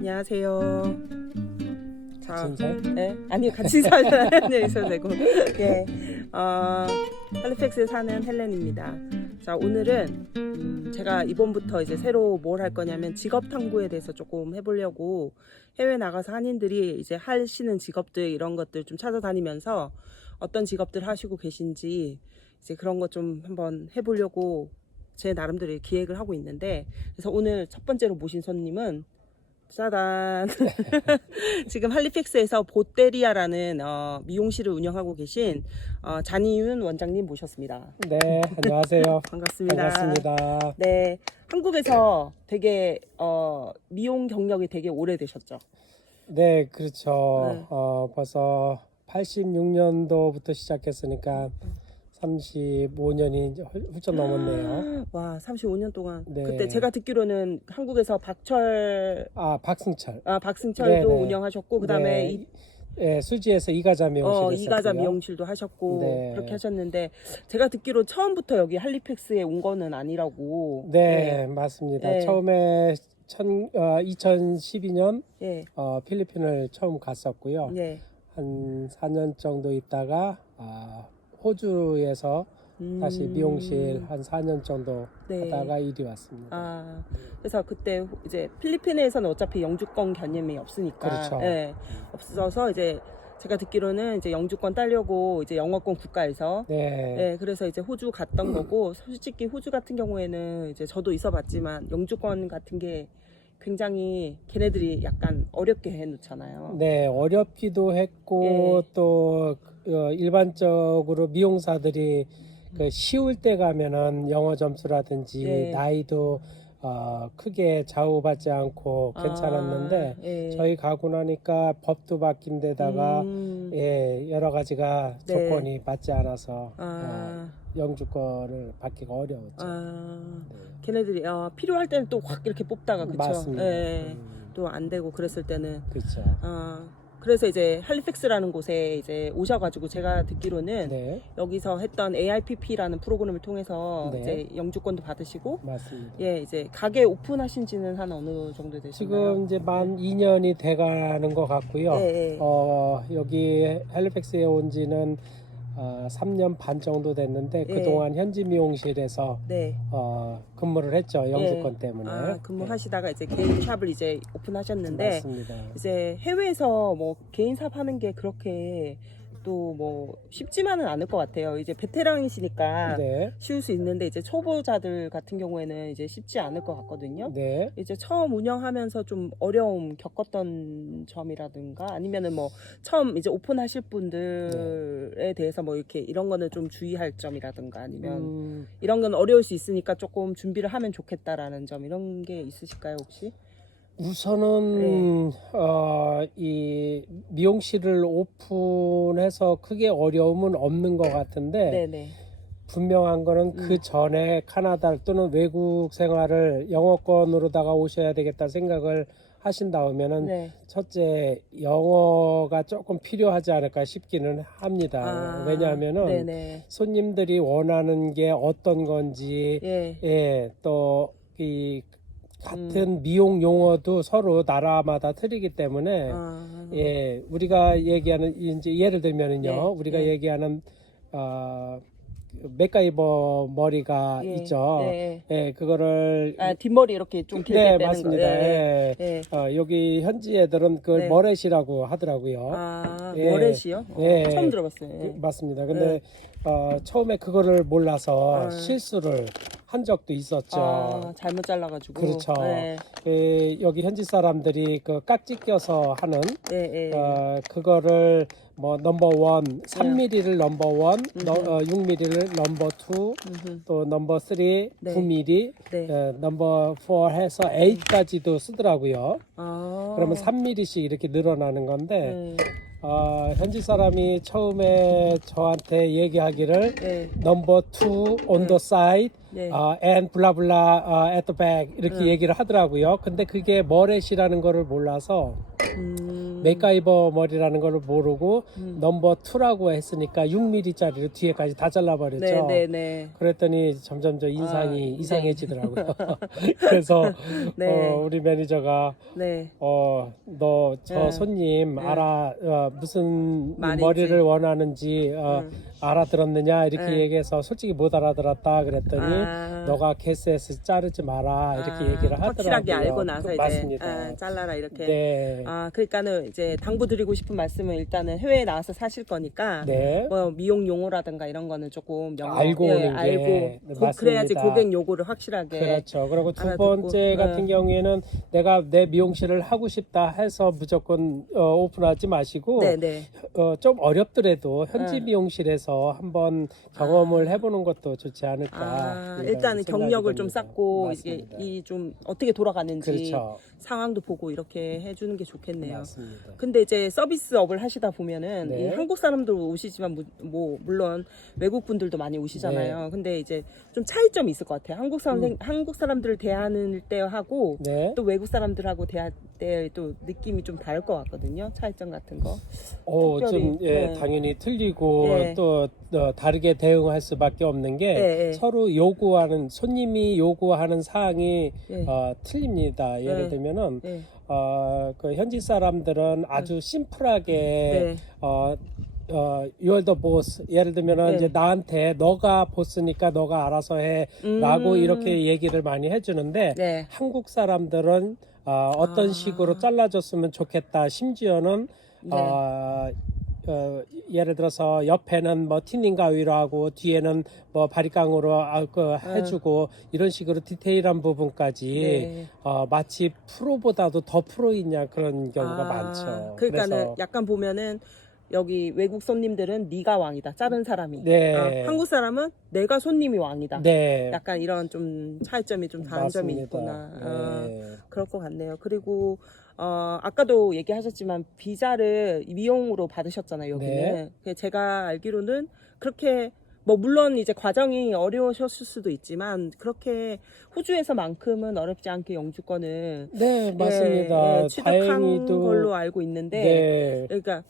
안녕하세요. 자, 진짜? 네? 아니요, 같이 살아야 있어도 되고. 예. 할리팩스에 사는 헬렌입니다. 자, 오늘은 제가 이번부터 이제 새로 뭘 할 거냐면 직업 탐구에 대해서 조금 해보려고 해외 나가서 한인들이 이제 하시는 직업들 이런 것들 좀 찾아다니면서 어떤 직업들 하시고 계신지 이제 그런 것 좀 한번 해보려고 제 나름대로 기획을 하고 있는데, 그래서 오늘 첫 번째로 모신 손님은 짜잔. 지금 할리팩스에서 보테리아라는 미용실을 운영하고 계신 잔이윤 원장님 모셨습니다. 네, 안녕하세요. 반갑습니다. 반갑습니다. 네, 한국에서 되게 미용 경력이 되게 오래되셨죠? 네, 그렇죠. 네. 벌써 86년도부터 시작했으니까 35년이 훌쩍 넘었네요. 와, 35년 동안. 네. 그때 제가 듣기로는 한국에서 박승철. 박승철도 네네. 운영하셨고, 그다음에 네, 예, 수지에서 이가자 미용실 이가자 했었고요. 미용실도 하셨고, 네. 그렇게 하셨는데, 제가 듣기로 처음부터 여기 할리팩스에 온 거는 아니라고. 네, 맞습니다. 네. 처음에 2012년 예. 필리핀을 처음 갔었고요. 예. 한 4년 정도 있다가 호주에서 다시 미용실 한 4년 정도 네. 하다가 이리 왔습니다. 그래서 그때 이제 필리핀에서는 어차피 영주권 개념이 없으니까. 그렇죠. 예. 없어서 이제 제가 듣기로는 이제 영주권 따려고 이제 영어권 국가에서. 네. 예, 그래서 이제 호주 갔던 거고, 솔직히 호주 같은 경우에는 이제 저도 있어봤지만 영주권 같은 게 굉장히 걔네들이 약간 어렵게 해놓잖아요. 네, 어렵기도 했고 예. 또 일반적으로 미용사들이 그 쉬울 때 가면은 영어 점수라든지 예. 나이도 크게 좌우받지 않고 괜찮았는데 예. 저희 가고 나니까 법도 바뀐 데다가 예, 여러 가지가 네. 조건이 맞지 않아서 영주권을 받기가 어려웠죠. 걔네들이 필요할 때는 또 확 이렇게 뽑다가, 그쵸? 맞습니다. 예. 또 안 되고 그랬을 때는. 그렇죠. 그래서 이제 할리팩스라는 곳에 이제 오셔가지고 제가 듣기로는 네, 여기서 했던 AIPP라는 프로그램을 통해서 네. 이제 영주권도 받으시고, 맞습니다. 예, 이제 가게 오픈하신 지는 한 어느 정도 되셨나요? 지금 이제 만 2년이 돼가는 것 같고요. 예, 예. 여기 할리팩스에 온 지는 3년 반 정도 됐는데 예. 그동안 현지 미용실에서 네. 근무를 했죠. 영주권 예. 때문에. 근무하시다가 이제 개인 샵을 이제 오픈하셨는데, 맞습니다. 이제 해외에서 뭐 개인 샵 하는 게 그렇게 또 뭐 쉽지만은 않을 것 같아요. 이제 베테랑이시니까 네. 쉬울 수 있는데, 이제 초보자들 같은 경우에는 이제 쉽지 않을 것 같거든요. 네. 이제 처음 운영하면서 좀 어려움 겪었던 점이라든가, 아니면은 뭐 처음 이제 오픈하실 분들에 대해서 뭐 이렇게 이런 거는 좀 주의할 점이라든가, 아니면 이런 건 어려울 수 있으니까 조금 준비를 하면 좋겠다라는 점, 이런 게 있으실까요, 혹시? 우선은 이 미용실을 오픈해서 크게 어려움은 없는 것 같은데 네네. 분명한 거는 그 전에 카나다 또는 외국 생활을 영어권으로다가 오셔야 되겠다 생각을 하신 다음에는 네. 첫째 영어가 조금 필요하지 않을까 싶기는 합니다. 왜냐하면은 네네. 손님들이 원하는 게 어떤 건지 예. 예, 또 이 같은 미용 용어도 서로 나라마다 틀리기 때문에 예, 우리가 얘기하는 이제 예를 들면은요, 네, 우리가 네. 얘기하는 맥가이버 머리가 예, 있죠. 예. 예, 그거를 뒷머리 이렇게 좀 길게 네, 빼는 맞습니다. 거. 예. 예. 예. 여기 현지 애들은 그걸 네. 머렛이라고 하더라고요. 예. 머렛이요? 예. 처음 들어봤어요. 맞습니다. 근데 처음에 그거를 몰라서 실수를 한 적도 있었죠. 잘못 잘라가지고. 그렇죠. 예. 여기 현지 사람들이 그 깍지 껴서 하는 예, 예. 그거를 뭐 넘버 1, 3mm를 넘버 1, 6mm를 넘버 2, 또 넘버 3, 네. 9mm, 네. 넘버 4 해서 8까지도 쓰더라고요. 그러면 3mm씩 이렇게 늘어나는 건데 현지 사람이 처음에 저한테 얘기하기를 넘버 2 on the side and blah blah at the back 이렇게 얘기를 하더라고요. 근데 그게 머렛이라는 거를 몰라서 맥가이버 머리라는 걸 모르고 넘버 2라고 했으니까 6mm짜리를 뒤에까지 다 잘라버렸죠. 네네네. 그랬더니 점점 저 인상이 이상해지더라고요. 그래서 네. 우리 매니저가 네. 너 저 손님 알아 무슨 머리를 원하는지 알아들었느냐 이렇게 얘기해서 솔직히 못 알아들었다 그랬더니 너가 개스에서 자르지 마라 이렇게 얘기를 하더라고요. 확실하게 알고 나서 이제 맞습니다. 잘라라 이렇게. 네. 그러니까는 이제 당부드리고 싶은 말씀은 일단은 해외에 나와서 사실 거니까 네. 뭐 미용 용어라든가 이런 거는 조금 알고 오는 게 그래야지 고객 요구를 확실하게. 그렇죠. 그리고 두 번째 같은 경우에는 내가 내 미용실을 하고 싶다 해서 무조건 오픈하지 마시고 네네. 좀 어렵더라도 현지 미용실에서 한번 경험을 해보는 것도 좋지 않을까. 일단은 경력을 좀 듭니다. 쌓고 맞습니다. 이게 이 좀 어떻게 돌아가는지 그렇죠. 상황도 보고 이렇게 해주는 게 좋겠네요. 맞습니다. 근데 이제 서비스업을 하시다 보면은 네. 이 한국 사람도 오시지만 뭐 물론 외국 분들도 많이 오시잖아요. 네. 근데 이제 좀 차이점이 있을 것 같아요. 한국 사람들을 대하는 때하고 네. 또 외국 사람들하고 대할 때 또 느낌이 좀 다를 것 같거든요. 차이점 같은 거. 좀 네. 당연히 틀리고 네. 또 다르게 대응할 수밖에 없는 게 네. 서로 요구하는 손님이 요구하는 사항이 네. 틀립니다. 예를 네. 들면은 네. 그 현지 사람들은 아주 심플하게 네. you're the boss. 예를 들면은 이제 나한테 너가 보스니까 너가 알아서 해라고 이렇게 얘기를 많이 해주는데 네. 한국 사람들은 어떤 식으로 잘라줬으면 좋겠다. 심지어는 예를 들어서 옆에는 뭐 틴닝 가위로 하고 뒤에는 뭐 바리깡으로 해주고 이런 식으로 디테일한 부분까지 마치 프로보다도 더 프로이냐 그런 경우가 많죠. 그러니까는 그래서 약간 보면은 여기 외국 손님들은 네가 왕이다. 자른 사람이. 네. 한국 사람은 내가 손님이 왕이다. 네. 약간 이런 좀 차이점이 좀 다른 점이 맞습니다. 있구나. 네. 그럴 것 같네요. 그리고 아까도 얘기하셨지만 비자를 미용으로 받으셨잖아요. 여기는. 제가 알기로는 그렇게 뭐 물론 이제 과정이 어려우셨을 수도 있지만 그렇게 호주에서만큼은 어렵지 않게 영주권을 네, 맞습니다. 취득한 다행히도 걸로 알고 있는데 그러니까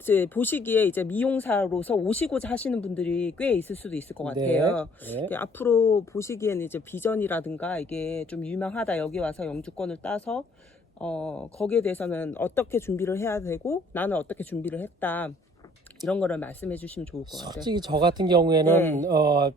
이제 보시기에 이제 미용사로서 오시고자 하시는 분들이 꽤 있을 수도 있을 것 같아요. 네. 앞으로 보시기에는 이제 비전이라든가 이게 좀 유명하다 여기 와서 영주권을 따서 거기에 대해서는 어떻게 준비를 해야 되고 나는 어떻게 준비를 했다. 이런 거를 말씀해 주시면 좋을 것 같아요. 솔직히 저 같은 경우에는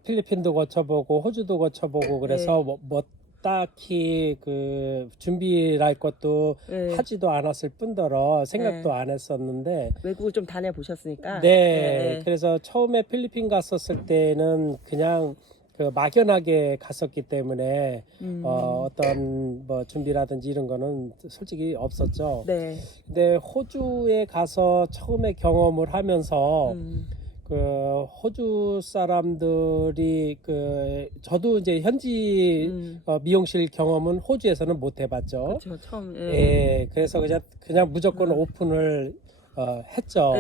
필리핀도 거쳐보고 호주도 거쳐보고 그래서 뭐 딱히 그 준비할 것도 하지도 않았을 뿐더러 생각도 안 했었는데 외국을 좀 다녀보셨으니까 그래서 처음에 필리핀 갔었을 때는 그냥 그 막연하게 갔었기 때문에 어떤 뭐 준비라든지 이런 거는 솔직히 없었죠. 근데 호주에 가서 처음에 경험을 하면서 그 호주 사람들이 저도 이제 현지 미용실 경험은 호주에서는 못 해봤죠. 그렇죠. 처음. 그래서 그냥 무조건 오픈을 했죠.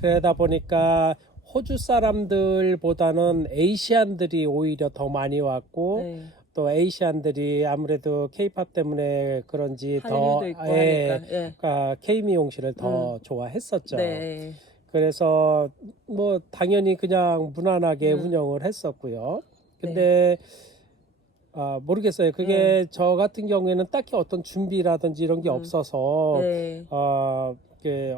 그러다 보니까 호주 사람들보다는 에이시안들이 오히려 더 많이 왔고 또 에이시안들이 아무래도 케이팝 때문에 그런지 더 K 미용실을 더 좋아했었죠. 그래서 뭐 당연히 그냥 무난하게 운영을 했었고요. 근데 모르겠어요. 그게 저 같은 경우에는 딱히 어떤 준비라든지 이런 게 없어서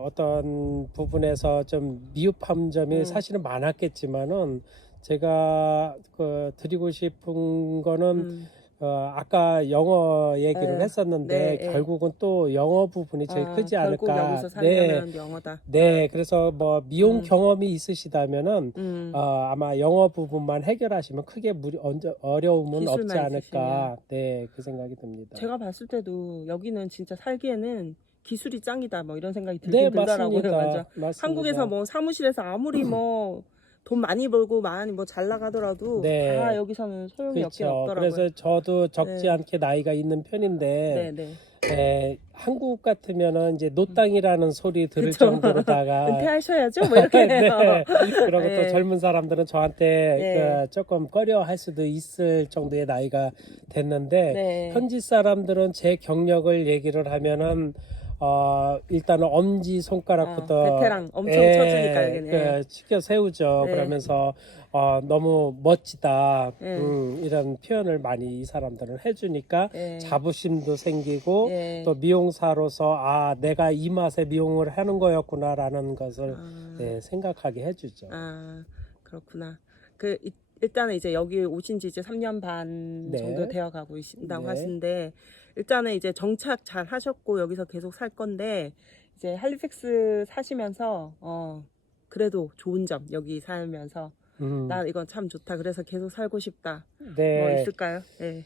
어떤 부분에서 좀 미흡한 점이 사실은 많았겠지만은 제가 드리고 싶은 거는 아까 영어 얘기를 했었는데 결국은 또 영어 부분이 제일 크지 않을까. 결국 여기서 살려면 영어다. 그래서 뭐 미용 경험이 있으시다면은 아마 영어 부분만 해결하시면 크게 어려움은 없지 않을까. 그 생각이 듭니다. 제가 봤을 때도 여기는 진짜 살기에는 기술이 짱이다. 뭐 이런 생각이 들더라고요. 맞습니다. 한국에서 뭐 사무실에서 아무리 뭐 돈 많이 벌고 많이 뭐 잘 나가더라도 다 여기서는 소용이 없긴 없더라고요. 그래서 저도 적지 않게 나이가 있는 편인데 한국 같으면은 이제 노땅이라는 소리 들을 정도로다가 은퇴하셔야죠. 뭐 이렇게. 그리고 또 젊은 사람들은 저한테 조금 꺼려할 수도 있을 정도의 나이가 됐는데 현지 사람들은 제 경력을 얘기를 하면은 일단은 엄지 손가락부터 베테랑 엄청 쳐주니까 여기는. 치켜 세우죠. 네. 그러면서 너무 멋지다. 이런 표현을 많이 이 사람들은 해주니까 네. 자부심도 생기고 네. 또 미용사로서 내가 이 맛에 미용을 하는 거였구나라는 것을 생각하게 해주죠. 그렇구나. 일단은 이제 여기 오신 지 이제 3년 반 네. 정도 되어 가고 있다고 네. 하시는데, 일단은 이제 정착 잘 하셨고 여기서 계속 살 건데, 이제 할리팩스 사시면서 그래도 좋은 점, 여기 살면서 나 이건 참 좋다, 그래서 계속 살고 싶다, 네. 뭐 있을까요? 네.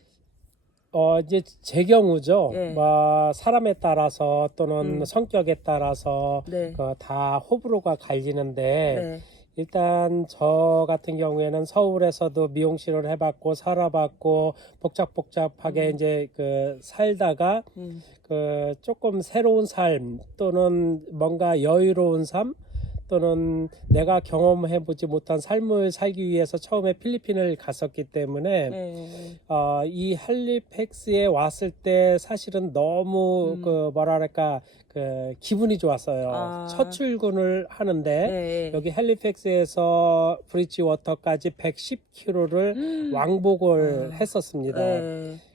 이제 제 경우죠. 예. 사람에 따라서 또는 성격에 따라서 네. 다 호불호가 갈리는데, 네. 일단 저 같은 경우에는 서울에서도 미용실을 해봤고 살아봤고 복잡복잡하게 이제 살다가 조금 새로운 삶 또는 뭔가 여유로운 삶 또는 내가 경험해보지 못한 삶을 살기 위해서 처음에 필리핀을 갔었기 때문에 이 할리팩스에 왔을 때 사실은 너무 뭐랄까 기분이 좋았어요. 첫 출근을 하는데 여기 할리팩스에서 브리지워터까지 110km를 왕복을 했었습니다.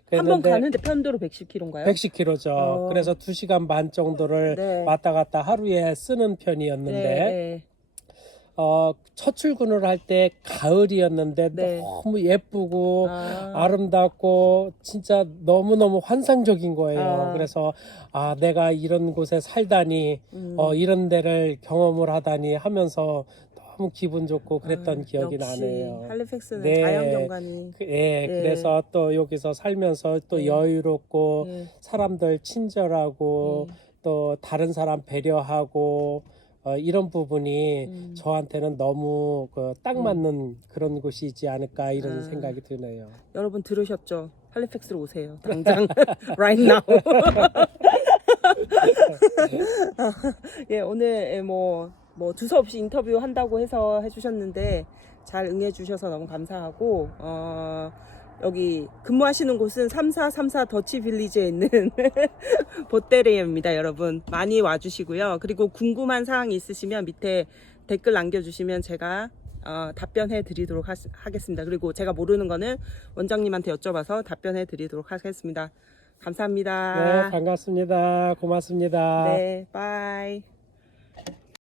한 번 가는데 편도로 110km인가요? 110km죠. 그래서 2시간 반 정도를 왔다 갔다 하루에 쓰는 편이었는데 첫 출근을 할 때 가을이었는데 너무 예쁘고 아름답고 진짜 너무너무 환상적인 거예요. 그래서 내가 이런 곳에 살다니 이런 데를 경험을 하다니 하면서 너무 기분 좋고 그랬던 기억이 나네요. 할리팩스는 자연경관이. 그래서 또 여기서 살면서 또 여유롭고 사람들 친절하고 또 다른 사람 배려하고 이런 부분이 저한테는 너무 딱 맞는 그런 곳이지 않을까 이런 생각이 드네요. 여러분 들으셨죠? 할리팩스로 오세요. 당장 right now. 오늘 뭐 두서없이 인터뷰 한다고 해서 해주셨는데 잘 응해주셔서 너무 감사하고, 여기 근무하시는 곳은 3434 더치 빌리지에 있는 보테리아입니다. 여러분 많이 와주시고요. 그리고 궁금한 사항이 있으시면 밑에 댓글 남겨주시면 제가 답변해 드리도록 하겠습니다. 그리고 제가 모르는 거는 원장님한테 여쭤봐서 답변해 드리도록 하겠습니다. 감사합니다. 네, 반갑습니다. 고맙습니다. 네, 바이.